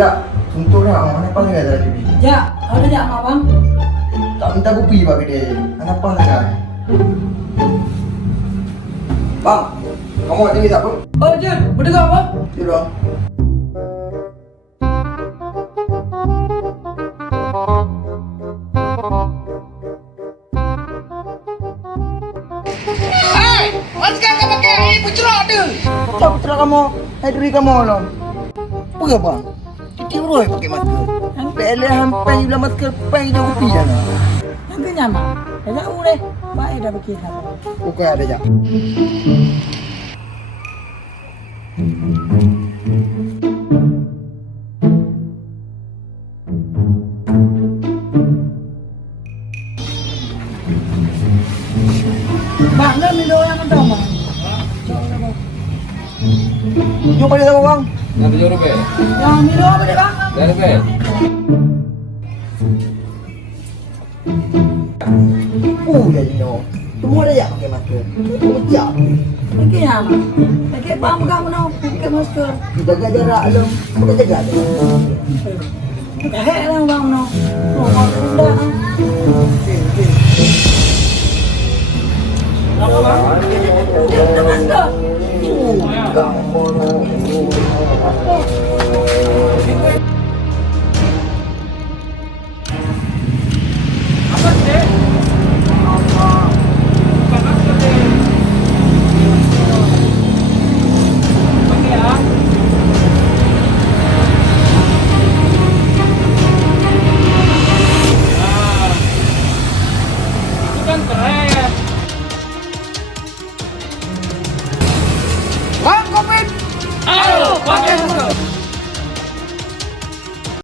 dah. Untuk dah, mana apa lagi tadi? Ya, ada jak mak bang. Tak minta kopi pak dia. Kenapa lagi? Bang, kamu ada tak apa? Oh Jun, berdengar apa? Tidak. Hei, sekarang kau pakai ini pencerah tu. Tak betul kamu. Hai diri kamu lah. Apa bang? Tiap roy pakai masker. Pele hampai bila masker pai jauh kopi sana. Nanti nyaman. Dah boleh. Baik dah pakai apa? Bukan ada jak. Bang, nak minum yang mana bang? Jumpa dia sama bang. ₹70. Yang minum apa dia bang? ₹10. Ya Dino. Semua ada jak pakai masker. Kamu jak. Pakai nyaman. Pakai bang pegang mana? Pakai masker. Jaga jarak lu. Kita jaga tu. Hei lah bang no. Oh, dah. Apa bang? Dia masker. Bang, komen. Ayo, pakai